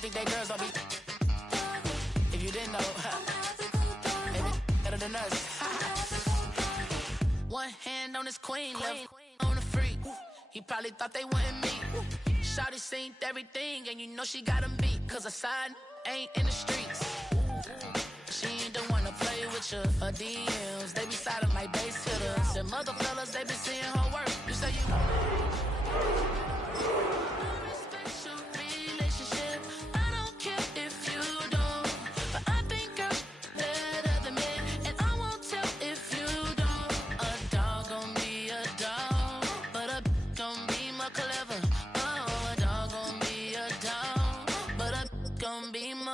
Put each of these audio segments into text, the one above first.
Think they girls don't be. If you didn't know, maybe better than us. One hand on his queen, left on the freak. He probably thought they wouldn't meet. Shawty seen everything, and you know she got him beat. Cause her side ain't in the streets. She ain't the one to play with you. Her DMs, they be silent like bass hitters. And mother fellas, they be seeing her work. You say you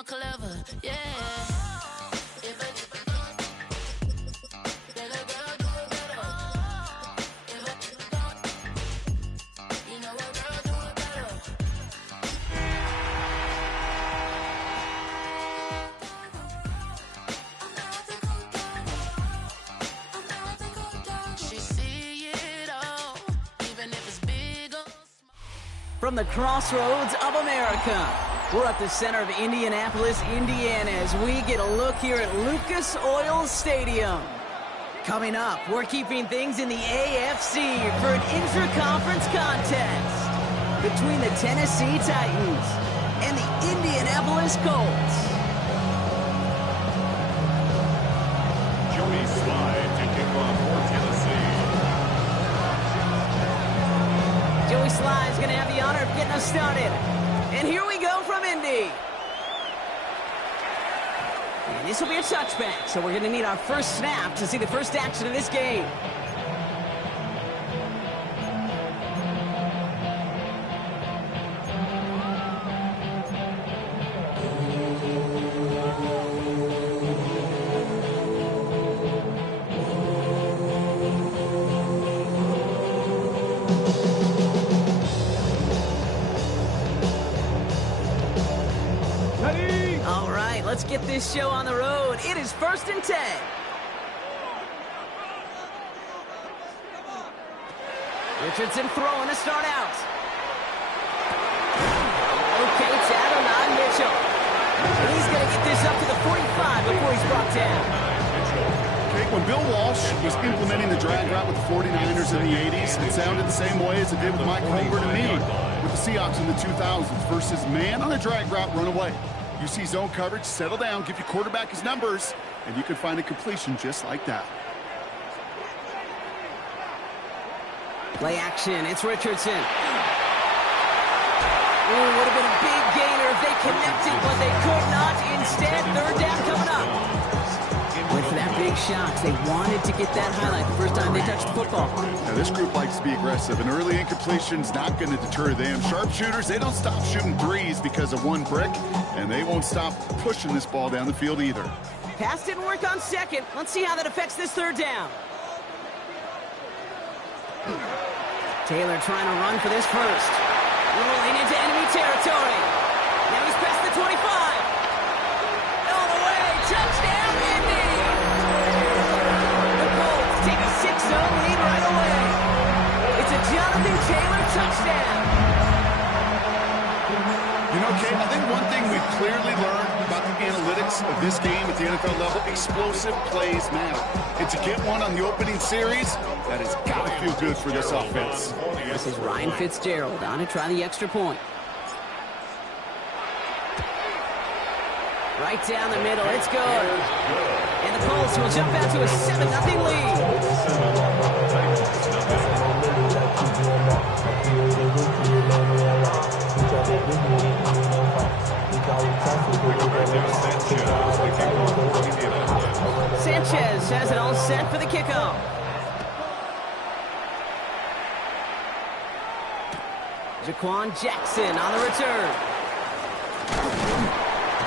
clever, yeah. From the crossroads of America, we're at the center of Indianapolis, Indiana, as we get a look here at Lucas Oil Stadium. Coming up, we're keeping things in the AFC for an intra-conference contest between the Tennessee Titans and the Indianapolis Colts. Joey Slide to kick off for Tennessee. Joey Slide's going to have the honor of getting us started. And here we go from Indy. And this will be a touchback, so we're going to need our first snap to see the first action of this game. Let's get this show on the road. It is 1st and 10. Richardson throwing to start out. Okay, it's Adonai Mitchell. And he's going to get this up to the 45 before he's brought down. Okay, when Bill Walsh was implementing the drag route with the 49ers in the 80s, it sounded the same way as it did with Mike Holmgren and me with the Seahawks in the 2000s versus man on a drag route, run away. You see zone coverage, settle down, give your quarterback his numbers, and you can find a completion just like that. Play action, it's Richardson. Ooh, would have been a big gainer if they connected, but they could not. Instead, 3rd down coming up. Went for that big shot. They wanted to get that highlight the first time they touched the football. Now, this group likes to be aggressive. An early incompletion's not going to deter them. Sharpshooters, they don't stop shooting threes because of one brick, and they won't stop pushing this ball down the field either. Pass didn't work on second. Let's see how that affects this 3rd down. Taylor trying to run for this first. Rolling into enemy territory. Now he's past the 25. All the way. Touchdown, Indy! The Colts take a 6-0 lead right away. It's a Jonathan Taylor touchdown. You know, Kate, I think one thing we've clearly learned about the analytics of this game at the NFL level, explosive plays matter. And to get one on the opening series, that has got to feel good for this offense. This is Ryan Fitzgerald on to try the extra point. Right down the middle, it's good. And the Colts will jump out to a 7-0 lead. Sanchez has it all set for the kickoff. Jaquan Jackson on the return.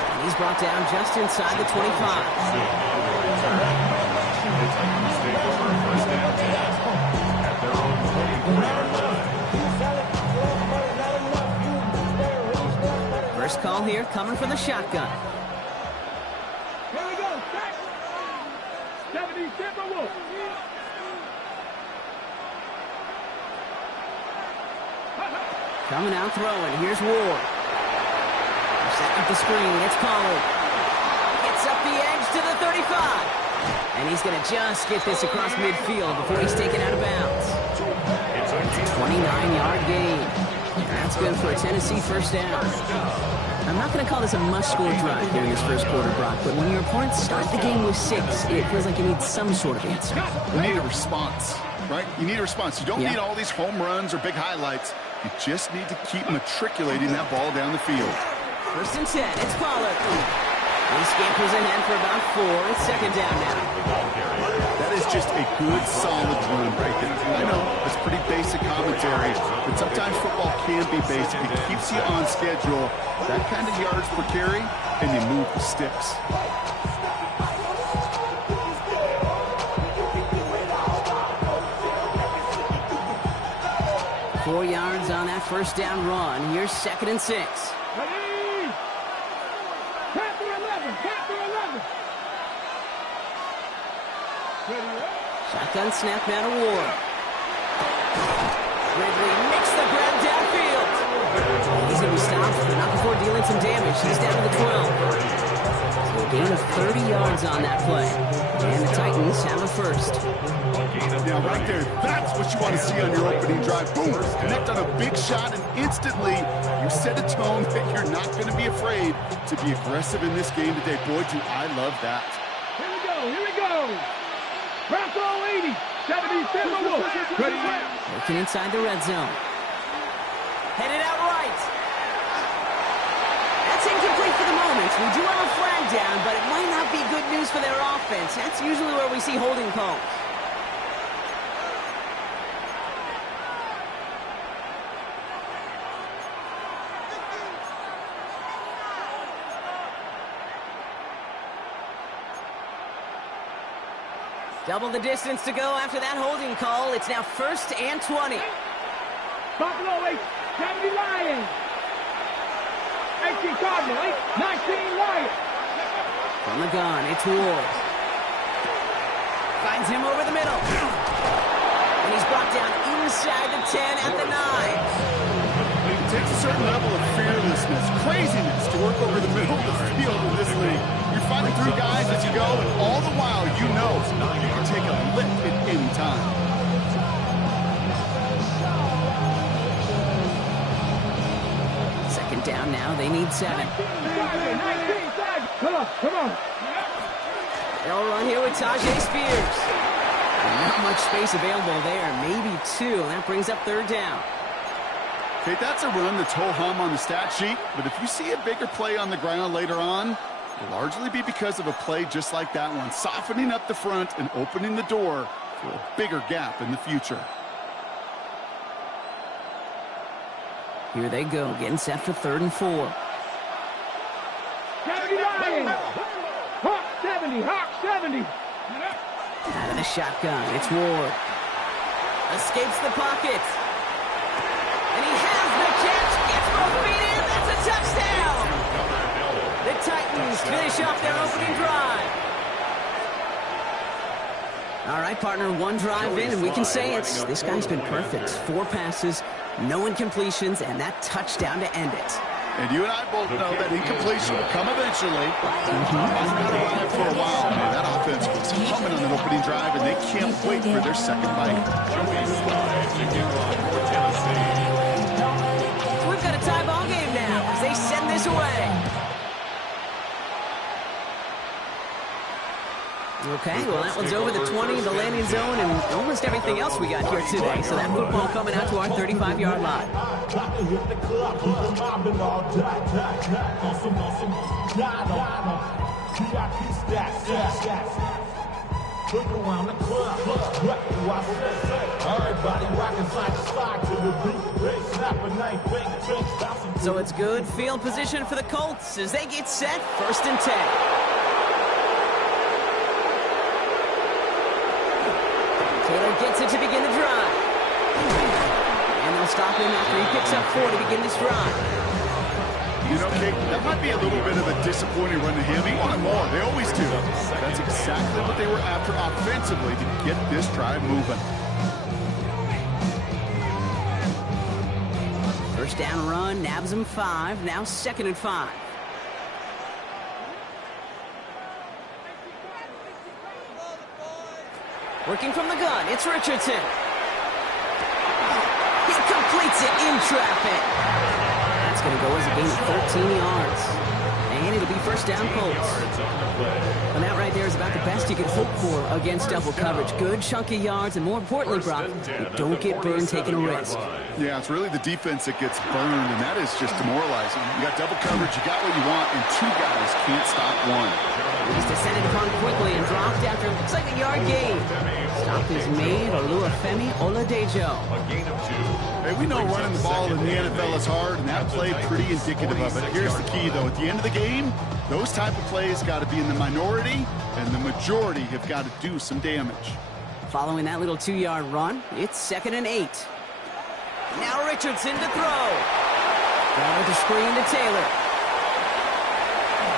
And he's brought down just inside the 25. First call here coming from the shotgun. Here we go. 70 Timberwolves. Coming out throwing. Here's Ward. Setting up the screen. It's Pollard. Gets up the edge to the 35. And he's going to just get this across midfield before he's taken out of bounds. It's a 29-yard gain. That's good for a Tennessee first down. I'm not going to call this a must-score drive here in this first quarter, Brock, but when your opponents start the game with 6, it feels like you need some sort of answer. You need a response, right? You need a response. You don't need all these home runs or big highlights. You just need to keep matriculating that ball down the field. First and 10, it's Pollard. He scampers ahead for about 4. It's second down now. That is just a good, solid run right there. I know, it's pretty basic commentary, but sometimes football can be basic. It keeps you on schedule, that kind of yards per carry, and you move the sticks. Four yards on that first down run. Here's second and 6. Shotgun snap now to Ward. Ridley makes the grab downfield. He's going to be stopped, but not before dealing some damage. He's down to the 12. So a gain of 30 yards on that play. And the Titans have a first. Now, right there, that's what you want to see on your opening drive. Boom! Connect on a big shot, and instantly you set a tone that you're not going to be afraid to be aggressive in this game today. Boy, do I love that. Here we go, here we go. Bronco 80, 77 Wolf. Ready? Looking inside the red zone. Headed out right. That's incomplete for the moment. We do have a flag down, but it might not be good news for their offense. That's usually where we see holding calls. Double the distance to go after that holding call. It's now first and 20. Buffalo 8, 70 Lions. 18 Cardinal, 19 Lions. From the gun, it's Ward. Finds him over the middle. And he's brought down inside the 10 at the 9. It takes a certain level of fearlessness, craziness to work over the middle of the field in this league. You're fighting through guys as you go, and all the while you know you can take a lick at any time. Second down now. They need 7. 19, come on, come on. They'll run here with Tajay Spears. Not much space available there. Maybe 2. That brings up third down. Okay, that's a run that's ho-hum on the stat sheet, but if you see a bigger play on the ground later on, it'll largely be because of a play just like that one, softening up the front and opening the door for a bigger gap in the future. Here they go, getting set for third and 4. 70 Lions. Hawk 70, Hawk 70. Out of the shotgun, it's Ward. Escapes the pocket. And he has the catch, gets both feet in, that's a touchdown! The Titans finish off their opening drive. All right, partner, one drive in, and we can say this guy's been perfect. 4 passes, no incompletions, and that touchdown to end it. And you and I both know that incompletion will come eventually. It's not arrived for a while. Man, that offense was humming on an opening drive, and they can't wait for their second bite. We've got a tie ball game now as they send this away. Okay, well, that one's over the 20, the landing zone, and almost everything else we got here today. So that football coming out to our 35-yard line. So it's good field position for the Colts as they get set, first and 10. Taylor gets it to begin the drive. And they'll stop him after he picks up 4 to begin this drive. You know, Kate, that might be a little bit of a disappointing run to him. He wanted more. They always do. That's exactly what they were after offensively to get this drive moving. First down run, nabs him 5. Now 2nd and 5. Working from the gun, it's Richardson. He completes it in traffic. That's going to go as a gain of 13 yards. And it'll be first down Colts. And that right there is about the best you can hope for against double coverage. Good chunky yards, and more importantly, Brock, you don't get burned taking a risk. Yeah, it's really the defense that gets burned, and that is just demoralizing. You got double coverage, you got what you want, and 2 guys can't stop one. He's descended upon quickly and dropped after looks like a yard gain. Stop is made, Oluwafemi Oladejo. Hey, we know running the ball in the NFL is hard, and that play pretty indicative of it. Here's the key, though. At the end of the game, those type of plays got to be in the minority, and the majority have got to do some damage. Following that little 2-yard run, it's 2nd and 8. Now Richardson to throw. Down with the screen to Taylor.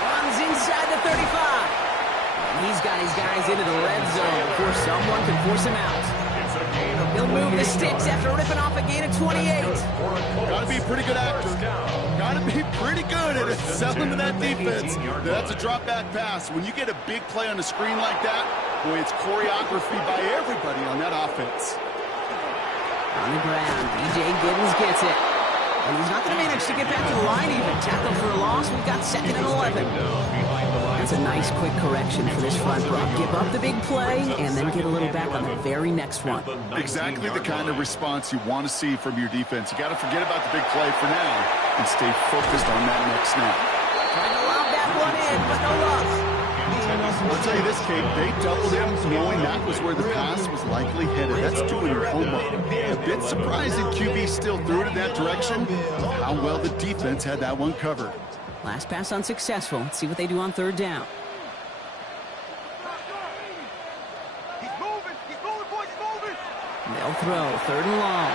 Runs inside the 35. And he's got his guys into the red zone before someone can force him out. He'll move the sticks after ripping off a gain of 28. Got to be a pretty good actor. Got to be pretty good at selling to that defense. That's a drop back pass. When you get a big play on the screen like that, boy, it's choreography by everybody on that offense. On the ground, B.J. Giddens gets it. And he's not going to manage to get back to the line even. Tackle for a loss. We've got 2nd and 11. That's a nice quick correction for this front row. Give up the big play and then get a little back on the very next one. Exactly the kind of response you want to see from your defense. You got to forget about the big play for now and stay focused on that next snap. Trying to lob that one in, but no luck. I'll tell you this, Kate, they doubled him knowing that was where the pass was likely headed. That's doing your homework. A bit surprising QB still threw it in that direction, but how well the defense had that one covered. Last pass unsuccessful. Let's see what they do on 3rd down. He's moving, boys, he's moving. They'll throw 3rd and long.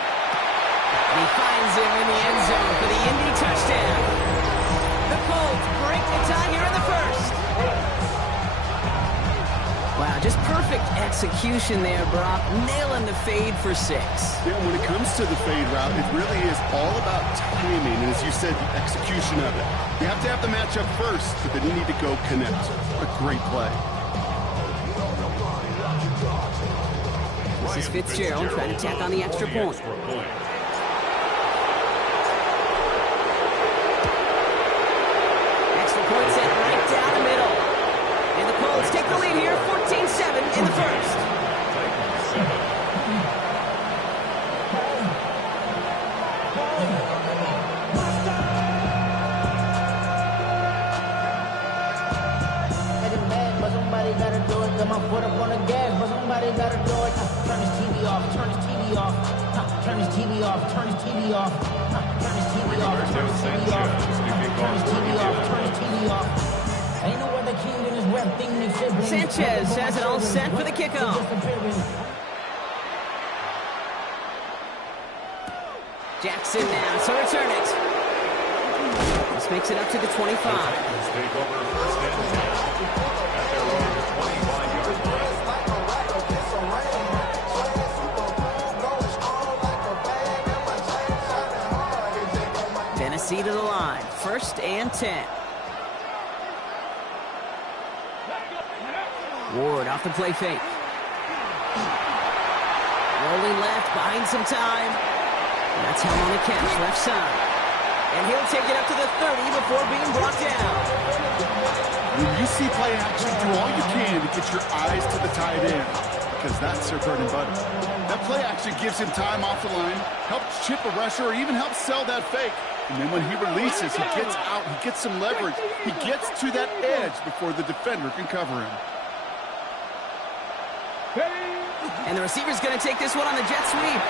And he finds him in the end zone for the Indy touchdown. The Colts break the tie here in the first. Wow, just perfect execution there, Brock. Nailing the fade for 6. Yeah, when it comes to the fade route, it really is all about timing, and as you said, the execution of it. You have to have the matchup first, but then you need to go connect. A great play. This is Fitzgerald trying to tack on the extra point. Extra point set right down the middle. And the Colts take the lead here, 14-7 in the first. My foot up on the gas, but somebody gotta do it. Turn his TV off, turn his TV off. Turn his TV off, turn his TV off. Turn his TV off, turn his TV off. Turn his TV off, turn his TV off. Ain't no other king in this rap thing they siblings. Sanchez has it all set for the kickoff. Jackson now, so return it. This makes it up to the 25. Tennessee to the line, 1st and 10. Ward off the play fake. Rolling left, buying some time. That's him on the catch, left side. And he'll take it up to the 30 before being brought down. When you see play action, do all you can to get your eyes to the tight end, because that's their bread and butter. That play action gives him time off the line, helps chip a rusher, or even helps sell that fake. And then when he releases, he gets out, he gets some leverage. He gets to that edge before the defender can cover him. And the receiver's going to take this one on the jet sweep.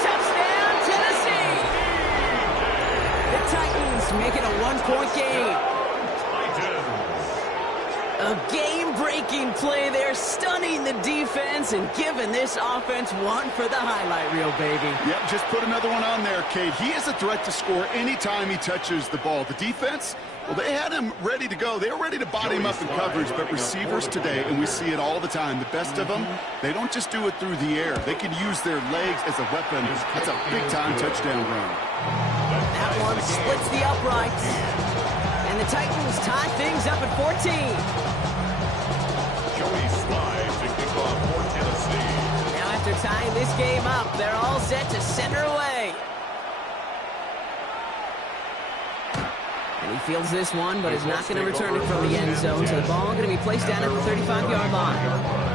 Touchdown, Tennessee! The Titans make it a 1-point game. A game-breaking play there, stunning the defense and giving this offense one for the highlight reel, baby. Yep, just put another one on there, Cade. He is a threat to score anytime he touches the ball. The defense, Well, they had him ready to go. They were ready to body him up in coverage, but receivers today, and we see it all the time, the best of them, they don't just do it through the air. They can use their legs as a weapon. That's a big-time touchdown run. That one splits the uprights. And the Titans tie things up at 14. Joey Slide to kick off for Tennessee. Now after tying this game up, they're all set to send her away. And he fields this one, but is not going to return it from the end zone. So the ball going to be placed down at the 35-yard line.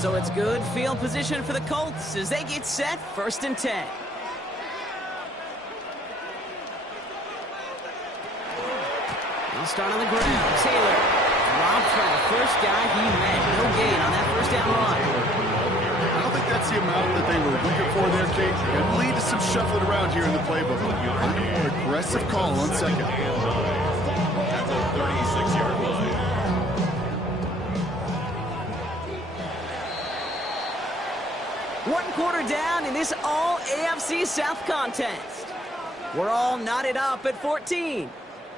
So it's good field position for the Colts as they get set, 1st and 10. He'll start on the ground. Taylor dropped from the first guy he met. No gain on that first down run. I don't think that's the amount that they were looking for there, Kate. It'll lead to some shuffling around here in the playbook. An aggressive call on second. At the 36-yard line. One quarter down in this all-AFC South contest. We're all knotted up at 14.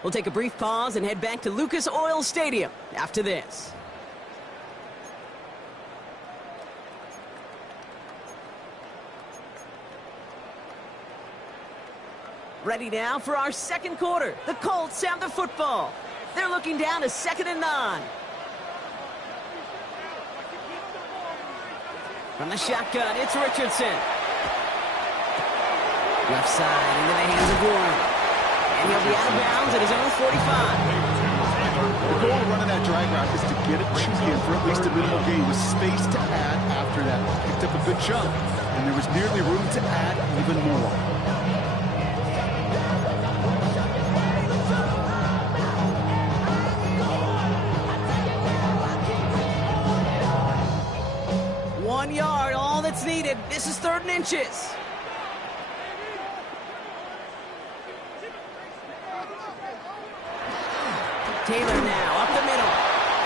We'll take a brief pause and head back to Lucas Oil Stadium after this. Ready now for our second quarter. The Colts have the football. They're looking down to 2nd and 9. From the shotgun, it's Richardson. Left side into the hands of Warren. And he'll be out of bounds at his own 45. The goal of running that drag route is to get it chunky for at least a minimal gain with space to add after that. Picked up a good chunk, and there was nearly room to add even more. Yard, all that's needed. This is 3rd and inches. Taylor now up the middle.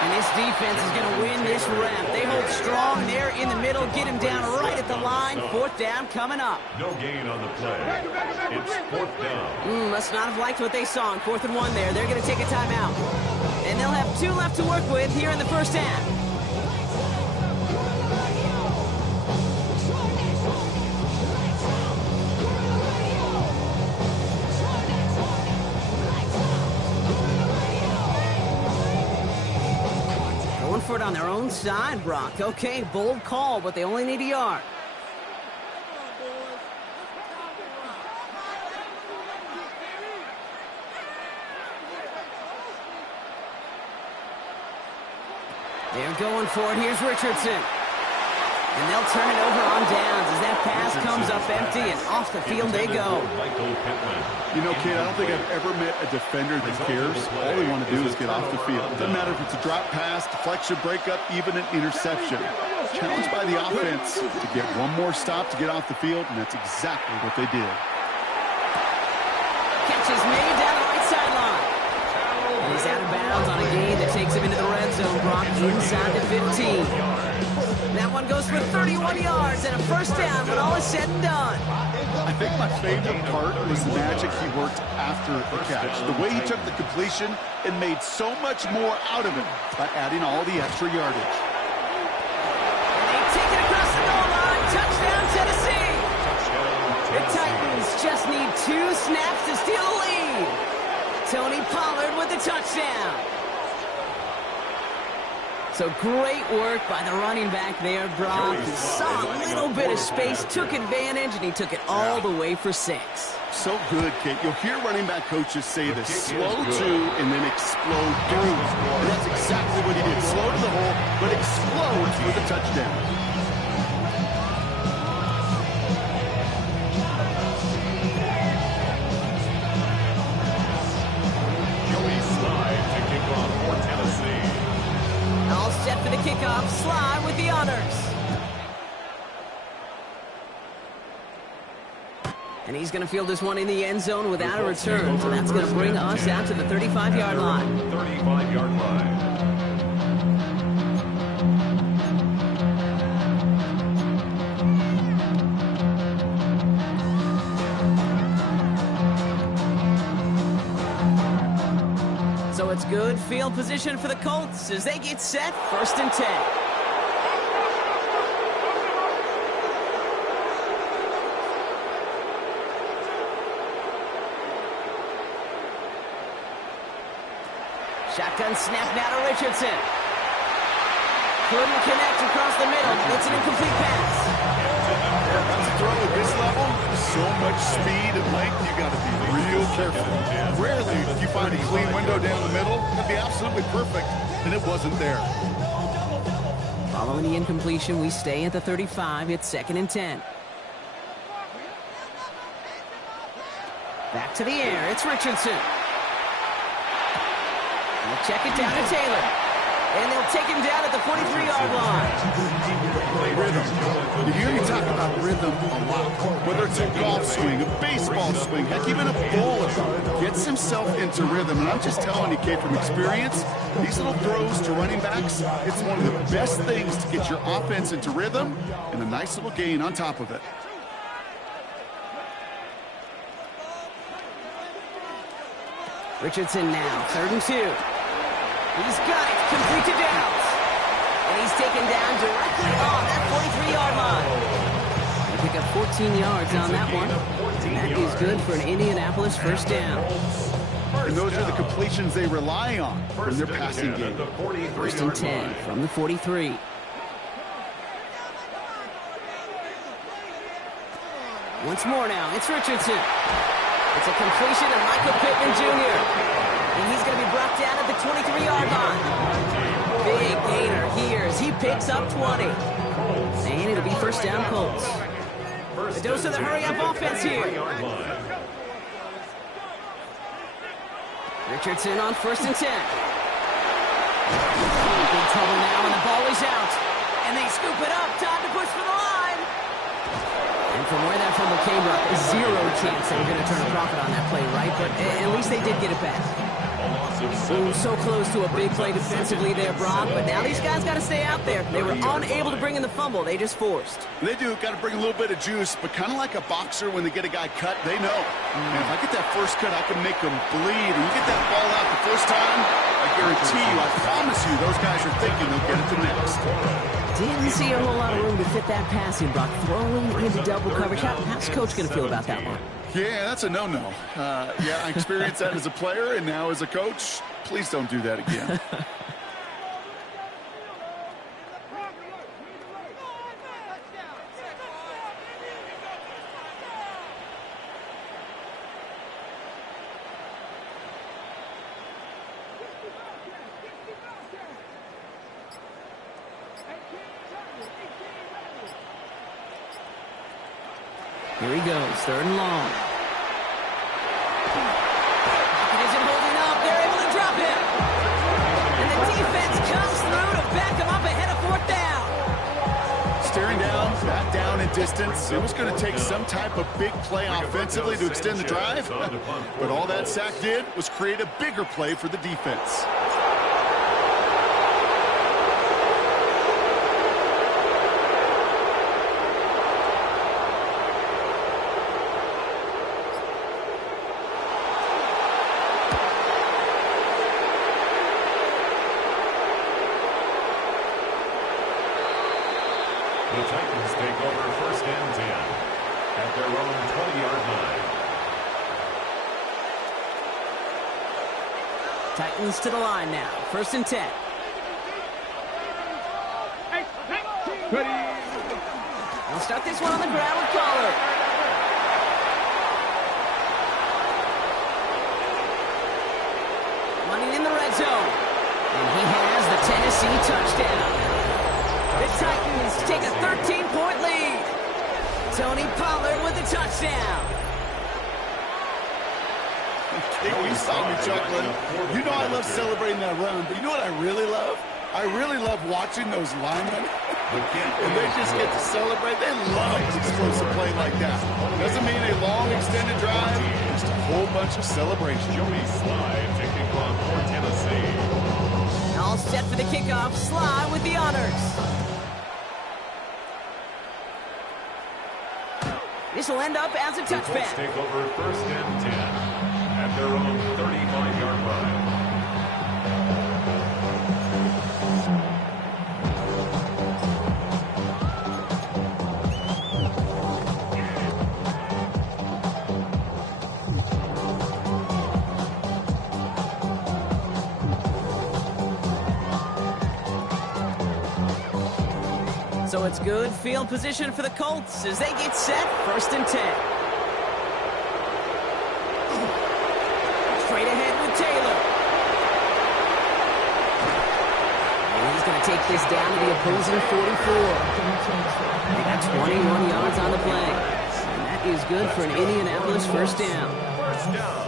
And this defense is going to win this rep. They hold strong there in the middle. Get him down right at the line. 4th down coming up. No gain on the play. It's 4th down. Must not have liked what they saw in 4th and 1 there. They're going to take a timeout. And they'll have 2 left to work with here in the first half. For it on their own side, Brock. Okay, bold call, but they only need a yard. They're going for it. Here's Richardson. And they'll turn it over on downs as that pass comes up empty, and off the field they go. You know, kid, I don't think I've ever met a defender that cares. All they want to do is get off the field. It doesn't matter if it's a drop pass, deflection, breakup, even an interception. Challenged by the offense to get one more stop to get off the field, and that's exactly what they did. Catch is made down the right sideline. And he's out of bounds on a gain that takes him into the red zone, Brock, inside the 15. That one goes for 31 yards and a first down when all is said and done. I think my favorite part was the magic he worked after the catch. The way he took the completion and made so much more out of it by adding all the extra yardage. And they take it across the goal line. Touchdown, Tennessee. The Titans just need 2 snaps to steal the lead. Tony Pollard with the touchdown. So great work by the running back there, Brock. He saw a little bit of space, took advantage, and he took it all the way for 6. So good, Kate. You'll hear running back coaches say this: slow to and then explode through. And that's exactly what he did. Slow to the hole, but explodes with a touchdown. All set for the kickoff. Sly with the honors. And And he's going to field this one in the end zone without a return. So that's going to bring us out to the 35-yard line. 35-yard line. So it's good field position for the Colts as they get set, 1st and 10. Shotgun snap now to Richardson. Couldn't connect across the middle. It's an incomplete pass. That's a throw at this level. So much speed and length, you got to be real careful. Rarely do you find a clean window down the middle. That'd be absolutely perfect, and it wasn't there. Following the incompletion, we stay at the 35. It's 2nd and 10. Back to the air. It's Richardson. They'll check it down to Taylor. And they'll take him down at the 43-yard line. Rhythm. You hear me talk about rhythm a lot. Whether it's a golf swing, a baseball swing, heck, even a bowler gets himself into rhythm. And I'm just telling you, Kate, from experience, these little throws to running backs, it's one of the best things to get your offense into rhythm and a nice little gain on top of it. Richardson now, 3rd and 2. He's got it, complete to Downs. And he's taken down directly on that 43-yard line. They pick up 14 yards on that one. That is good for an Indianapolis 1st down. And those are the completions they rely on in their passing game. 1st and 10 from the 43. Once more now, it's Richardson. It's a completion of Michael Pittman Jr. And he's going to be brought down at the 23-yard line. Big gainer here as he picks up 20. And it'll be 1st down Colts. A dose of the hurry-up offense here. Richardson on 1st and 10. Big trouble now, and the ball is out. And they scoop it up. Time to push for the line. And from where that fumble came, Brock, zero chance they were going to turn a profit on that play, right? But at least they did get it back. Ooh, so close to a big play defensively there, Brock. But now these guys got to stay out there. They were unable to bring in the fumble. They just forced. They do. Got to bring a little bit of juice. But kind of like a boxer when they get a guy cut, they know. Man, if I get that first cut, I can make them bleed. And you get that ball out the first time, I guarantee you, I promise you, those guys are thinking they'll get it the next. Didn't see a whole lot of room to fit that passing, Brock. Throwing into double coverage. How's Coach going to feel about that one? Yeah, that's a no-no. Yeah, I experienced that as a player, and now as a coach, please don't do that again. Here he goes, 3rd and long. Pocket isn't holding up. They're able to drop him. And the defense comes through to back him up ahead of 4th down. Staring down, back down in distance. It was going to take some type of big play offensively to extend the drive. But all that sack did was create a bigger play for the defense. The Titans take over 1st and 10 at their own 20-yard line. Titans to the line now, 1st and 10. They'll start this one on the ground with Pollard. Running in the red zone. And he has the Tennessee touchdown. The Titans take a 13-point lead. Tony Pollard with the touchdown. You saw me chuckling. You know I love celebrating that run, but you know what I really love? I really love watching those linemen And they just get to celebrate. They love explosive play like that. Doesn't mean a long extended drive, just a whole bunch of celebration. Joey Slide taking on for Tennessee. All set for the kickoff. Sly with the honors. This will end up as a touchback. Let's take over 1st and 10 at their own 35-yard line. So it's good field position for the Colts as they get set. 1st and 10. Straight ahead with Taylor. And he's going to take this down to the opposing 44. They got 21 yards on the play. And that is good for an Indianapolis 1st down. 1st down.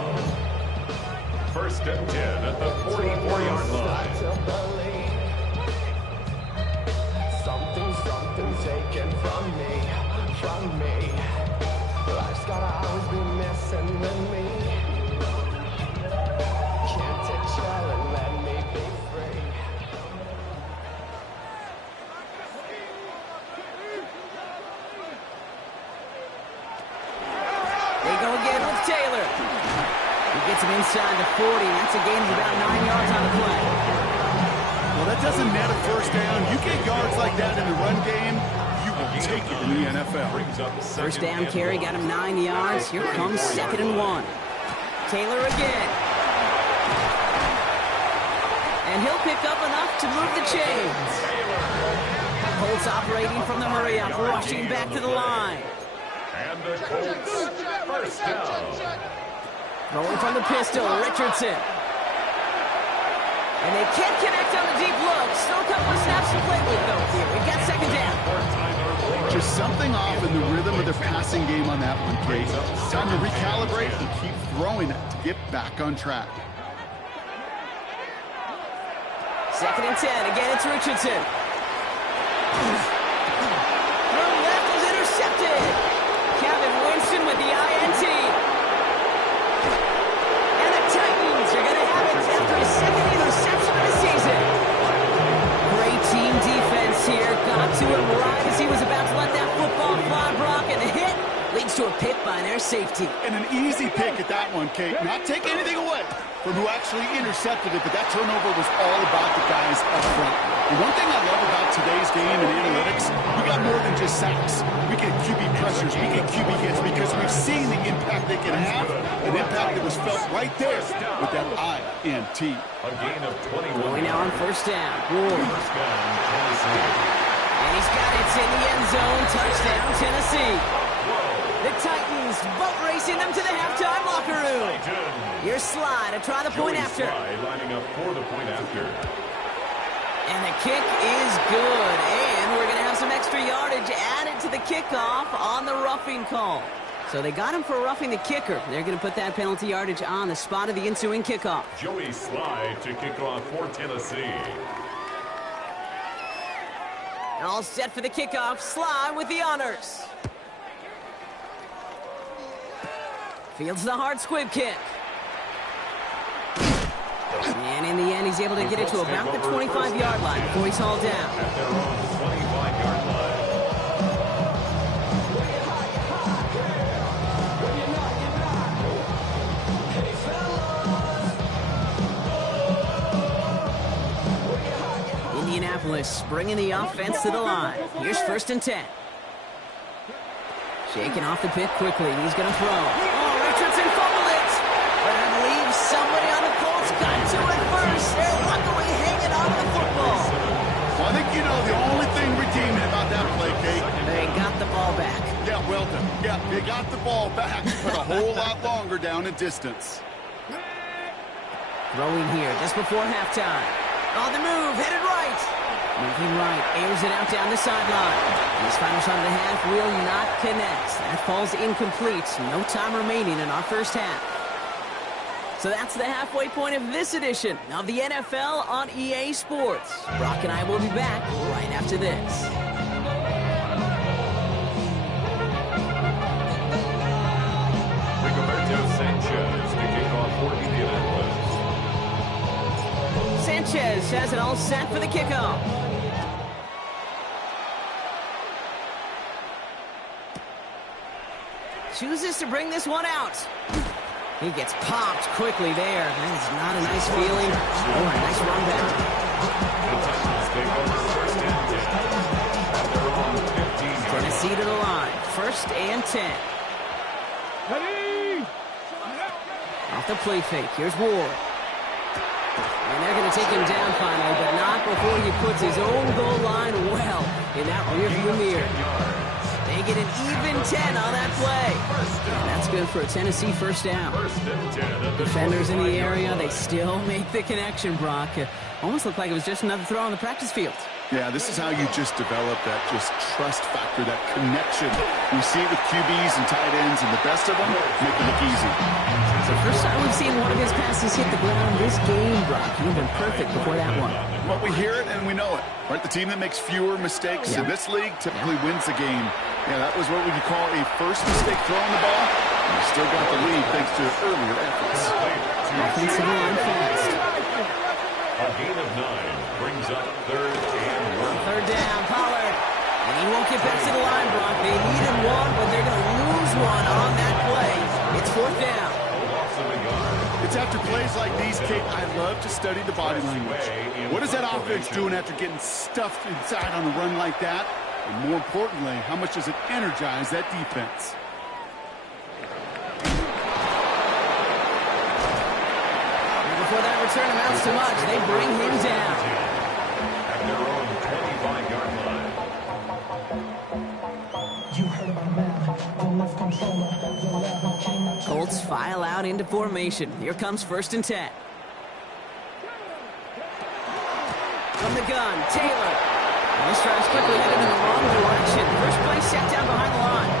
1st and 10 at the 44-yard line. Something's taken from me. Life's gotta always be messing with me. Can't take child and let me be free. They go again with Taylor. He gets him inside the 40. That's a gain of about 9 yards on the play. Well, that doesn't net a 1st down. You get yards like that in the run game, you will take it in the NFL. 1st down carry got him 9 yards. Here comes 2nd and 1. Taylor again. And he'll pick up enough to move the chains. Colts operating from the hurry up, rushing back to the line. And the Colts 1st down. Throwing from the pistol, Richardson. And they can't connect on the deep look. Still a couple of snaps to play with, though, here. We've got 2nd down. Just something off in the rhythm of their passing game on that one, Kate. Time to recalibrate and keep throwing it to get back on track. 2nd and 10. Again, it's Richardson. Throw left is intercepted. Kevin Winston with the INT. And the Titans are going to have it after his 2nd interception of the season. Great team defense here. Got to him right as he was about to let that football fly, Brock, and the hit leads to a pick by their safety. And an easy pick at that one, Kate. Not take anything away from who actually intercepted it, but that turnover was all about the guys up front. The one thing I love about today's game and analytics, we got more than just sacks. We get QB pressures, we get QB hits, because we've seen the impact they can have, an impact that was felt right there with that INT. A gain of 21. Going now on 1st down. Ward. 1st down, Tennessee. And he's got it in the end zone. Touchdown, Tennessee. The Titans boat racing them to the halftime locker room. Here's Sly to try the point after. Sly lining up for the point after. And the kick is good. And we're going to have some extra yardage added to the kickoff on the roughing call. So they got him for roughing the kicker. They're going to put that penalty yardage on the spot of the ensuing kickoff. Joey Sly to kick off for Tennessee. All set for the kickoff. Sly with the honors. Fields the hard squib kick. And in the end, he's able to get it to about the 25-yard line before he's hauled down. At their own 25-yard line. Indianapolis bringing the offense to the line. Here's 1st and 10. Shaking off the pick quickly. He's going to throw. Oh, Richardson fumbled it. But I believe somebody on the Colts got to it first. They're luckily hanging on to the football. Well, I think you know the only thing redeeming about that play, Kate. They got the ball back. Yeah, well done. Yeah, they got the ball back, but a whole lot longer down in distance. Throwing here just before halftime. On the move, headed right. Moving right, airs it out down the sideline. His final shot of the half will not connect. That falls incomplete. No time remaining in our first half. So that's the halfway point of this edition of the NFL on EA Sports. Brock and I will be back right after this. Sanchez has it all set for the kickoff. Chooses to bring this one out. He gets popped quickly there. That is not a nice feeling or a nice run back. Tennessee to the line. 1st and 10. Ready? Off the play fake. Here's Ward. And they're going to take him down finally, but not before he puts his own goal line well in that rearview mirror. They get an even 10 on that play. And that's good for a Tennessee first down. Defenders in the area, they still make the connection, Brock. It almost looked like it was just another throw on the practice field. Yeah, this is how you just develop that just trust factor, that connection. You see it with QBs and tight ends, and the best of them make it look easy. It's the first time we've seen one of his passes hit the ground this game, Brock. He'd been perfect before that one. But we hear it and we know it, right? The team that makes fewer mistakes in this league typically wins the game. Yeah, that was what would you call a first mistake throwing the ball. You still got the lead thanks to earlier efforts. Offensive line fast. A gain of 9 brings up 3rd and 1. 3rd down, Pollard. And he won't get back to the line, Brock. They needed one, but they're going to lose one on that play. It's 4th down. It's after plays like these, Kate, I love to study the body language. What is that offense doing after getting stuffed inside on a run like that? And more importantly, how much does it energize that defense? And before that return amounts to much, they bring him down. At their own 25-yard line. You heard my man, the left controller, the left king. Colts file out into formation. Here comes 1st and 10. From the gun, Taylor. And this drive's quickly headed in the wrong direction. First play set down behind the line.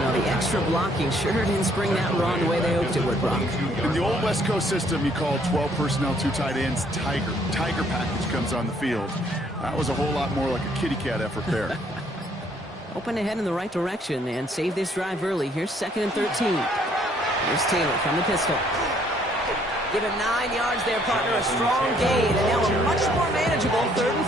Now the extra blocking sure didn't spring that run the way they hoped it would, Brock. In the old West Coast system, you call 12 personnel, 2 tight ends, Tiger. Tiger package comes on the field. That was a whole lot more like a kitty cat effort there. Open ahead in the right direction and save this drive early. Here's 2nd and 13. Here's Taylor from the pistol. Give him 9 yards there, partner. A strong gain. And now a much more manageable 3rd and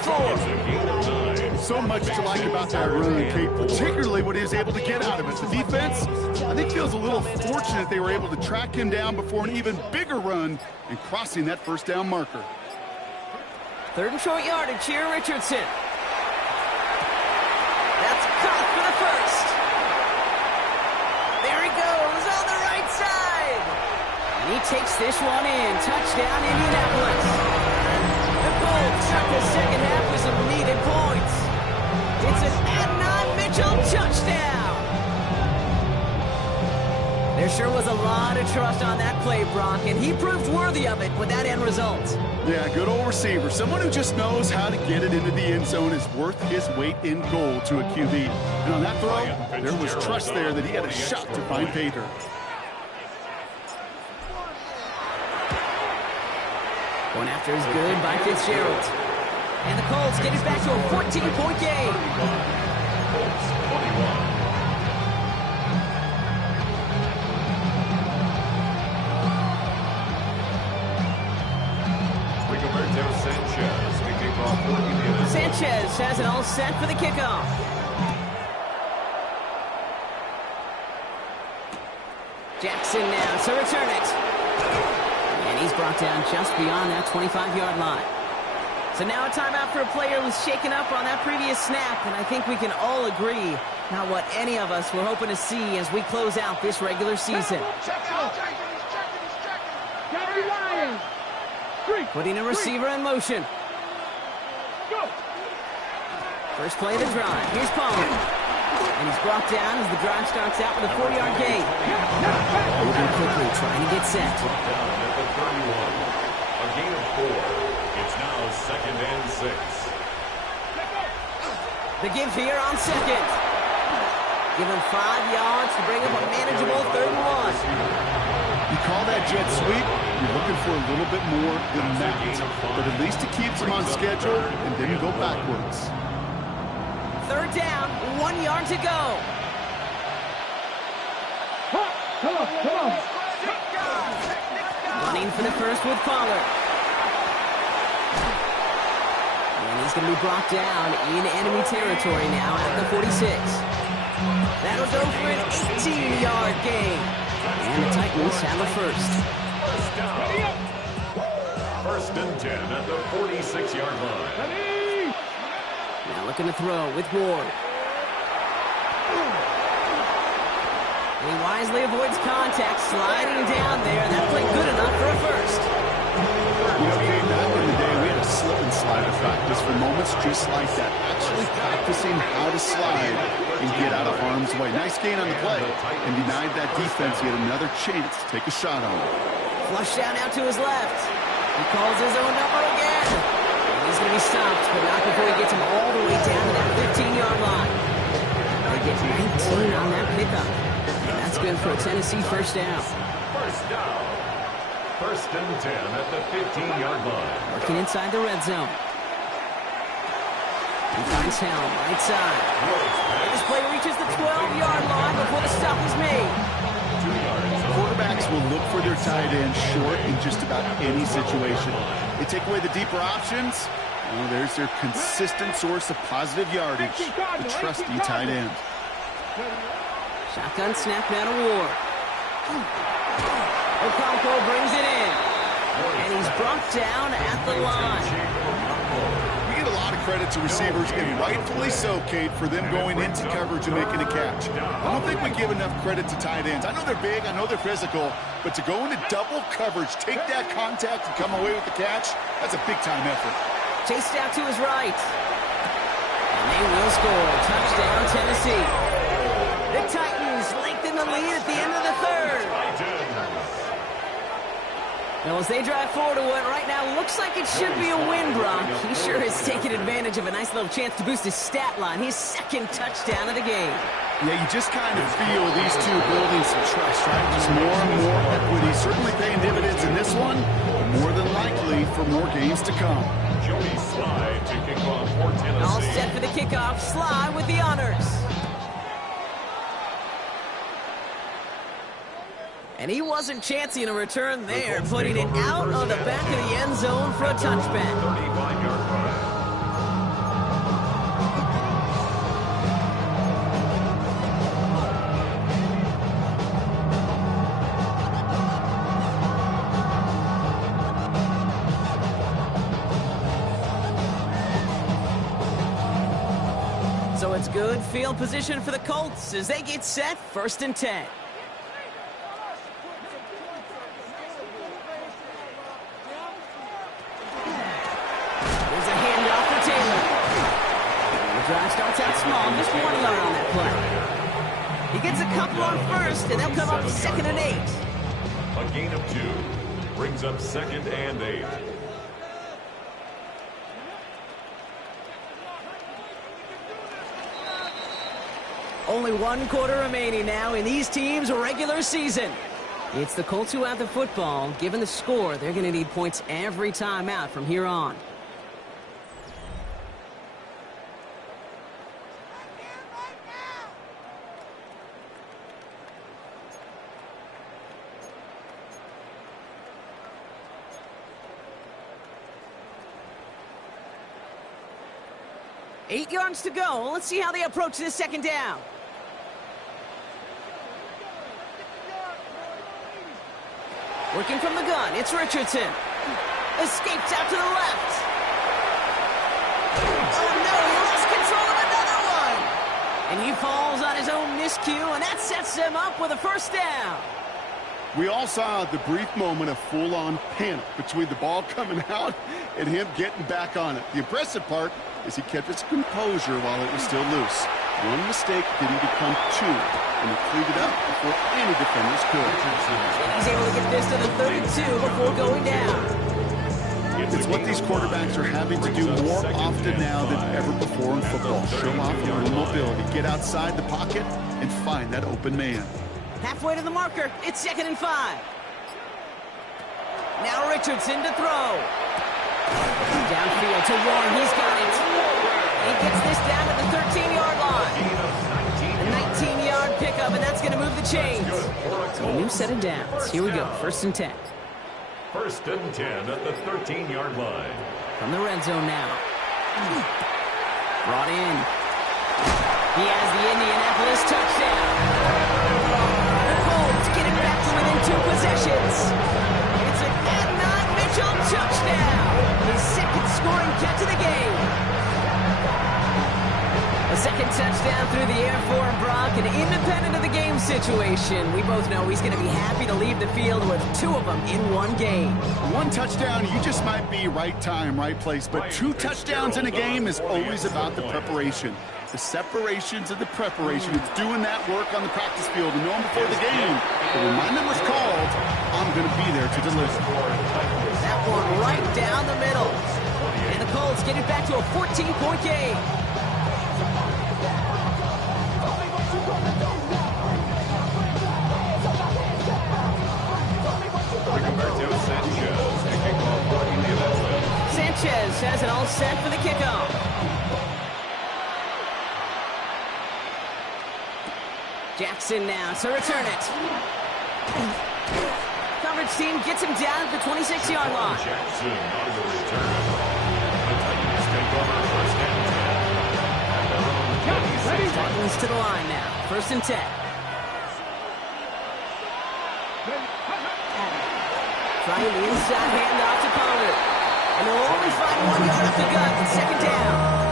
4. So much to like about that run, Kate, particularly what he was able to get out of it. The defense, I think, feels a little fortunate they were able to track him down before an even bigger run and crossing that 1st down marker. 3rd and short yardage here, Richardson. That's caught for the 1st. There he goes on the right side. And he takes this one in. Touchdown, Indianapolis. The Colts start the second half with some needed points. It's an Adnan Mitchell touchdown. There sure was a lot of trust on that play, Brock, and he proved worthy of it with that end result. Yeah, good old receiver. Someone who just knows how to get it into the end zone is worth his weight in gold to a QB. And on that throw, there was trust there that he had a shot to find pay dirt. Going after is good by Fitzgerald. And the Colts get it back to a 14-point game. Colts 21. Sanchez, we kick off 40 minutes. Sanchez has it all set for the kickoff. Jackson now to return it. And he's brought down just beyond that 25-yard line. So now a timeout for a player who's shaken up on that previous snap, and I think we can all agree not what any of us were hoping to see as we close out this regular season. Putting a receiver in motion. First play of the drive. Here's Pollard. And he's brought down as the drive starts out with a 4-yard gain. Moving quickly, trying to get set. Down at the 31. A gain of 4. It's now 2nd and 6. The give here on 2nd. Give him 5 yards to bring up a manageable 3rd and 1. You call that jet sweep, you're looking for a little bit more than that. But at least it keeps him on schedule and didn't go backwards. 3rd down, 1 yard to go. Come on. Running for the first with Pollard. He's going to be brought down in enemy territory now at the 46. That'll go for an 18-yard gain. And the Titans have a first. First down. First and 10 at the 46-yard line. Now looking to throw with Ward. And he wisely avoids contact, sliding down there. That played good enough for a first. You know, Kate, back in the day, we had a slip and slide of practice for moments just like that. Actually practicing how to slide and get out of harm's way. Nice gain on the play, and denied that defense yet another chance to take a shot on him. Flush down out to his left. He calls his own number again. And he's going to be stopped, but not before he gets him all the way down to that 15-yard line. They get 19 on that pickup. And that's good for a Tennessee first down. First down. First and 10 at the 15-yard line. Working inside the red zone. He finds Helm, right side. This play reaches the 12-yard line before the stop is made. Quarterbacks will look for their tight end short in just about any situation. They take away the deeper options. Well, there's their consistent source of positive yardage, the trusty tight end. Shotgun snap now to Ward. Okonkwo brings it in. And he's brought down at the line. We give a lot of credit to receivers, and rightfully so, Kate, for them going into coverage and making a catch. I don't think we give enough credit to tight ends. I know they're big, I know they're physical, but to go into double coverage, take that contact, and come away with the catch, that's a big-time effort. Chased out to his right. And they will score. Touchdown, Tennessee. The Titans lengthen the lead at the end of the third. Well, as they drive forward to what right now looks like it should be a win, Brock, he sure has taken advantage of a nice little chance to boost his stat line. His second touchdown of the game. Yeah, you just kind of feel these two building some trust, right? Just more and more equity. Certainly paying dividends in this one, but more than likely for more games to come. Joey Slye to kick off for Tennessee. All set for the kickoff. Slye with the honors. And he wasn't chancing a return there, putting it out on the back of the end zone for a touchback. 35-yard line. So it's good field position for the Colts as they get set, 1st and 10. Drive starts out small, just 1 yard on that play. He gets a couple on first, and they'll come up 2nd and 8. A gain of 2 brings up 2nd and 8. Only 1 quarter remaining now in these teams' regular season. It's the Colts who have the football. Given the score, they're going to need points every time out from here on. Eight yards to go. Let's see how they approach this 2nd down. Working from the gun, it's Richardson. Escapes out to the left. Oh no, he lost control of another one. And he falls on his own miscue, and that sets them up with a 1st down. We all saw the brief moment of full-on panic between the ball coming out and him getting back on it. The impressive part is he kept his composure while it was still loose. One mistake didn't become 2, and he cleaned it up before any defenders could. He's able to get this to the 32 before going down. It's what these quarterbacks are having to do more often now than ever before in football. Show off a little mobility, get outside the pocket, and find that open man. Halfway to the marker, it's 2nd and 5. Now Richardson to throw. Downfield to Warren, he's got it. He gets this down to the 13-yard line. A 19-yard pickup, and that's going to move the chains. So a new set of downs. Here we go, 1st and 10. 1st and 10 at the 13-yard line. From the red zone now. Brought in. He has the Indianapolis touchdown. The Colts get it back to within 2 possessions. It's an Adnan Mitchell touchdown. His second scoring catch of the game. A second touchdown through the air for him, Brock, and independent of the game situation, we both know he's going to be happy to leave the field with 2 of them in one game. 1 touchdown, you just might be right time, right place, but 2 touchdowns in a game is always about the preparation. The separations of the preparation. It's doing that work on the practice field and knowing before the game that when my number's called, I'm going to be there to deliver. That one right down the middle. And the Colts get it back to a 14-point game. Sanchez has it all set for the kickoff. Jackson now to return it. Coverage team gets him down at the 26-yard line. Jackson on the return. The Titans take over first and 10. Titans to the line now. First and 10. Trying the inside handoff to Pollard. And they'll only find 1 yard up the gut. Second down.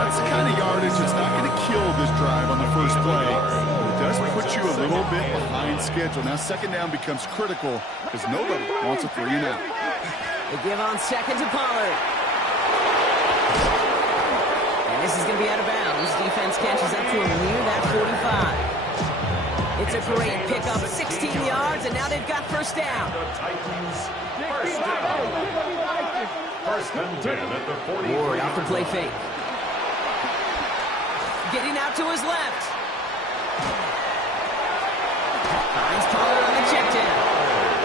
That's the kind of yardage that's not going to kill this drive on the first play. It does put you a little bit behind schedule. Now second down becomes critical because nobody wants a 3 and out. They give on second to Pollard. And this is going to be out of bounds. Defense catches up to him near that 45. It's a great pickup, 16 yards, and now they've got first down. The Titans first down. First and 10 at the 40. Ward off the play fake. Getting out to his left. Finds Pollard on the check down.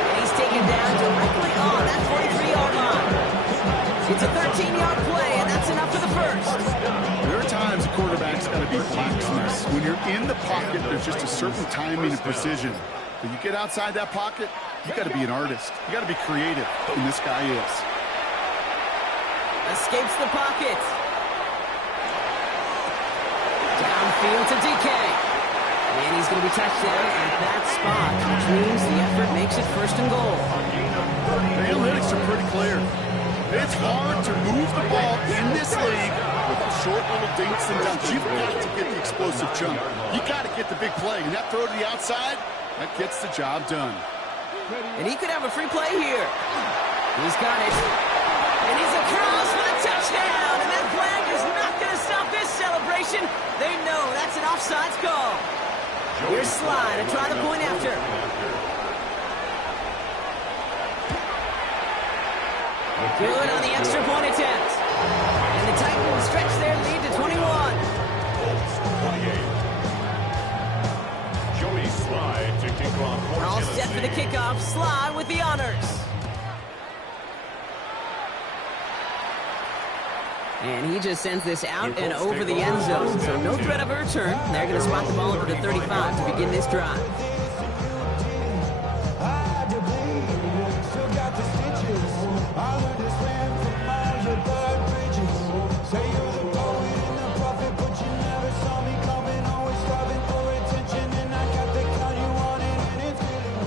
And he's taken down directly on that 43-yard line. It's a 13-yard play, and that's enough for the first. There are times a quarterback's got to be blacksmith. When you're in the pocket, there's just a certain timing and precision. When you get outside that pocket, you got to be an artist. You got to be creative, and this guy is. Escapes the pocket. Downfield to DK. And he's going to be touched down at that spot, which means the effort makes it first and goal. The analytics are pretty clear. It's hard to move the ball in this league with the short little dinks and dunks. You've got to get the explosive jump. You got to get the big play. And that throw to the outside, that gets the job done. And he could have a free play here. He's got it. And he's across for the touchdown. And that flag is not going to stop this celebration. They know that's an offsides call. Here's Slide to try the point after. Good on the extra point attempt. And the Titans stretch their lead to 21. 28. Joey Slide to kick off for All Tennessee. set for the kickoff. Slide with the honors. And he just sends this out and over the end zone. So no threat of a return. They're going to spot the ball over the 35 to begin this drive.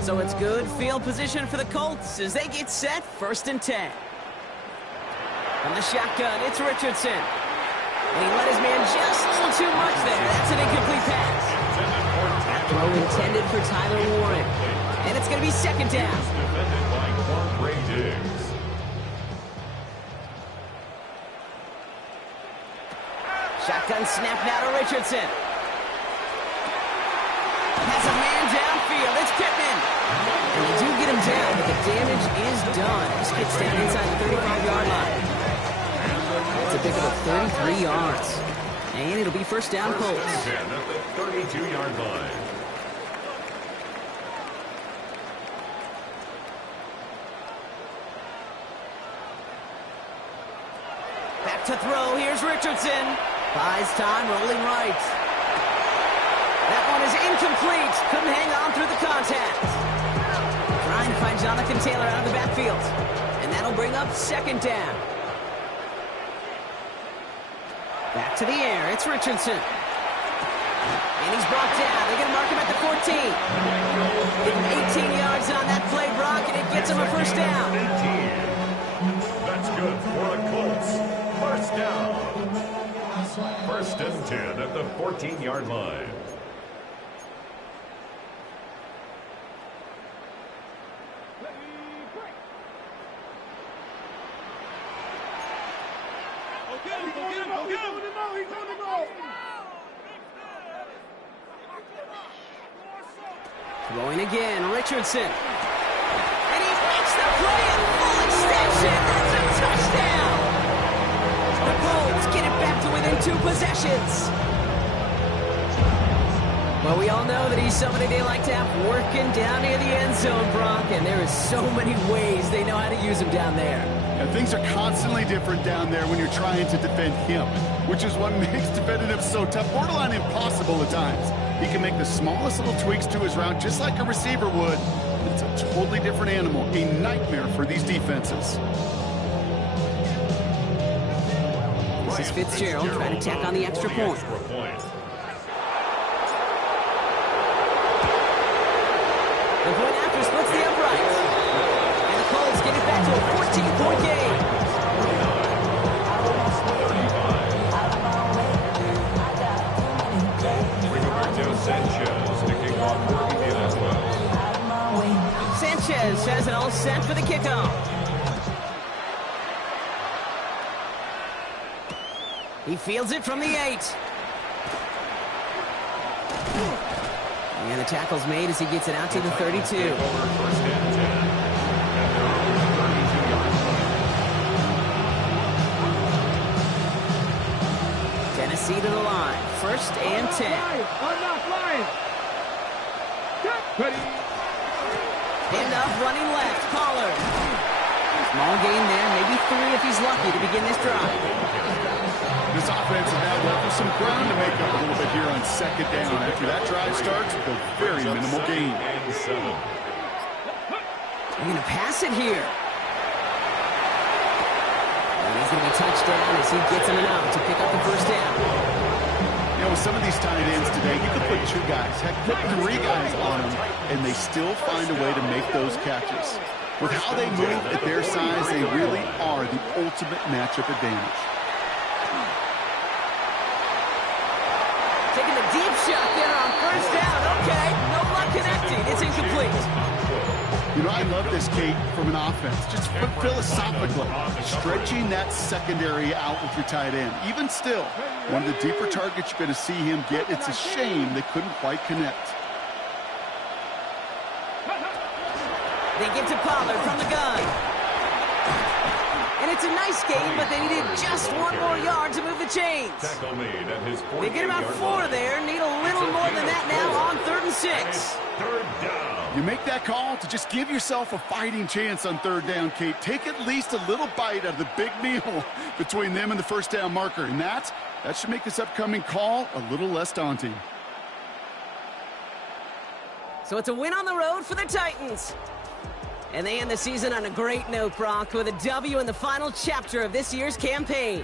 So it's good field position for the Colts as they get set, first and 10. From the shotgun, it's Richardson. And he let his man just a little too much there. That's an incomplete pass. That throw intended for Tyler Warren. And it's going to be second down. Defended by Clark Ray Diggs. Shotgun snap now to Richardson. Has a man downfield. It's Pittman. And they do get him down, but the damage is done. This gets down inside the 35-yard line. It's a pickup of 33 yards. And it'll be first down Colts. 10 at the 32-yard line. Back to throw. Here's Richardson. Buys time, rolling right. That one is incomplete. Couldn't hang on through the contact. Trying to find Jonathan Taylor out of the backfield. And that'll bring up second down. Back to the air. It's Richardson. And he's brought down. They're going to mark him at the 14. Getting 18 yards on that play, Brock, and it gets him a first down. 18. That's good for the Colts. First down. First and 10 at the 14-yard line. Throwing again, Richardson. And he makes the play in full extension. That's a touchdown. The Colts get it back to within 2 possessions. Well, we all know that he's somebody they like to have working down near the end zone, Brock, and there is so many ways they know how to use him down there. And things are constantly different down there when you're trying to defend him, which is what makes defending him so tough, borderline impossible at times. He can make the smallest little tweaks to his route just like a receiver would. It's a totally different animal, a nightmare for these defenses. This is Fitzgerald trying to tack on the extra point. The point after splits the uprights. And the Colts get it back to a 14-point game. Sanchez has it all set for the kickoff. He fields it from the 8. And the tackle's made as he gets it out to the 32. Tennessee to the line. First and 10. End up running left. Pollard. Small gain there. Maybe 3 if he's lucky to begin this drive. This offense is now left with some ground to make up a little bit here on second down. After that drive starts with a very minimal gain. They're going to pass it here. And he's going to be touched down as he gets him enough to pick up the first down. You know, with some of these tight ends today, you can put 2 guys, heck, put 3 guys on them, and they still find a way to make those catches. With how they move at their size, they really are the ultimate matchup advantage. Taking the deep shot there on first down. Okay, no luck connecting. It's incomplete. You know, I love this, Kate, from an offense. Just philosophically, stretching that secondary out with your tight end. Even still, one of the deeper targets you're going to see him get. It's a shame they couldn't quite connect. They get to Pollard from the gun. And it's a nice game, but they needed just 1 more yard to move the chains. They get about 4 there, need a little more than that now on 3rd and 6. You make that call to just give yourself a fighting chance on 3rd down, Kate. Take at least a little bite out of the big meal between them and the first down marker. And that should make this upcoming call a little less daunting. So it's a win on the road for the Titans. And they end the season on a great note, Brock, with a W in the final chapter of this year's campaign.